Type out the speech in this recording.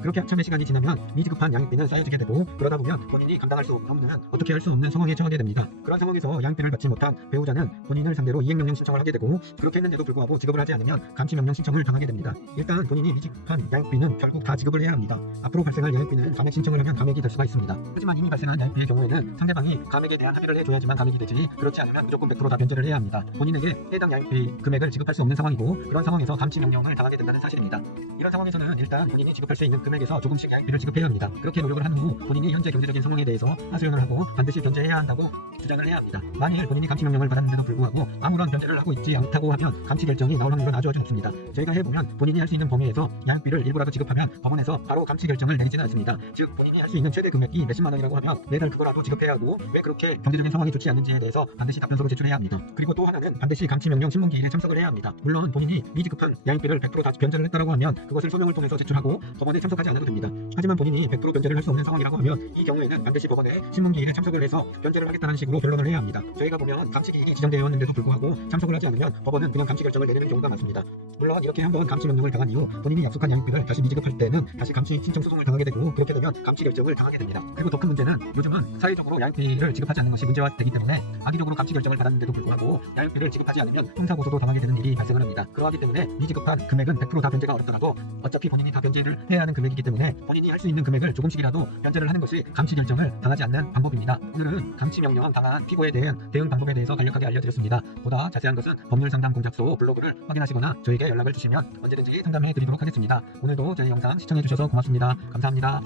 그렇게 한참의 시간이 지나면 미지급한 양육비는 쌓여지게 되고, 그러다 보면 본인이 감당할 수 없는 어떻게 할 수 없는 상황에 처하게 됩니다. 그런 상황에서 양육비를 받지 못한 배우자는 본인을 상대로 이행명령 신청을 하게 되고, 그렇게 했는데도 불구하고 지급을 하지 않으면 감치명령 신청을 당하게 됩니다. 일단 본인이 미지급한 양육비는 결국 다 지급을 해야 합니다. 앞으로 발생할 양육비는 감액 신청을 하면 감액이 될 수가 있습니다. 하지만 이미 발생한 양육비의 경우에는 상대방이 감액에 대한 합의를 해줘야지만 감액이 되지, 그렇지 않으면 무조건 100% 다 변제를 해야 합니다. 본인에게 해당 양육비 금액을 지급할 수 없는 상황이고, 그런 상황에서 감치명령을 당하게 된다는 사실입니다. 이런 상황에서는 일단 본인이 지급할 수 있는 금액에서 조금씩 양육비를 지급해야 합니다. 그렇게 노력을 한 후 본인이 현재 경제적인 상황에 대해서 하소연을 하고 반드시 변제해야 한다고 주장을 해야 합니다. 만일 본인이 감치명령을 받았는데도 불구하고 아무런 변제를 하고 있지 않다고 하면 감치 결정이 나올 확률은 아주 높습니다. 저희가 해보면 본인이 할 수 있는 범위에서 양육비를 일부라도 지급하면 법원에서 바로 감치 결정을 내리지는 않습니다. 즉 본인이 할 수 있는 최대 금액이 몇십만 원이라고 하면 매달 그거라도 지급해야 하고, 왜 그렇게 경제적인 상황이 좋지 않은지에 대해서 반드시 답변서를 제출해야 합니다. 그리고 또 하나는 반드시 감치명령 신문기일에 참석을 해야 합니다. 물론 본인이 미지급한 양육비를 100%다 변제를 했다고 하면 그것을 소명을 통해서 제출하고 법원에 참석하지 않아도 됩니다. 하지만 본인이 100% 변제를 할 수 없는 상황이라고 하면 이 경우에는 반드시 법원에 신문기일에 참석을 해서 변제를 하겠다는 식으로 변론을 해야 합니다. 저희가 보면 감치기일이 지정되었는데도 불구하고 참석을 하지 않으면 법원은 그냥 감치 결정을 내리는 경우가 많습니다. 물론 이렇게 한번 감치명령을 당한 이후 본인이 약속한 양육비를 다시 미지급할 때는 다시 감치 신청 소송을 당하게 되고, 그렇게 되면 감치 결정을 당하게 됩니다. 그리고 더 큰 문제는 요즘은 사회적으로 양육비를 지급하지 않는 것이 문제화되기 때문에 악의적으로 감치 결정을 받았는데도 불구하고 양육비를 지급하지 않으면 형사고소도 당하게 되는 일이 발생을 합니다. 그러하기 때문에 미지급한 금액은 100%다 변제가 어렵더라도 어차피 본인이 다 변제를 해야 하는 금액이기 때문에 본인이 할 수 있는 금액을 조금씩이라도 변제를 하는 것이 감치 결정을 당하지 않는 방법입니다. 오늘은 감치 명령 당한 피고에 대한 대응 방법에 대해서 간략하게 알려드렸습니다. 보다 자세한 것은 법률상담 공작소 블로그를 확인하시거나 저에게 연락을 주시면 언제든지 상담해 드리도록 하겠습니다. 오늘도 제 영상 시청해 주셔서 고맙습니다. 감사합니다.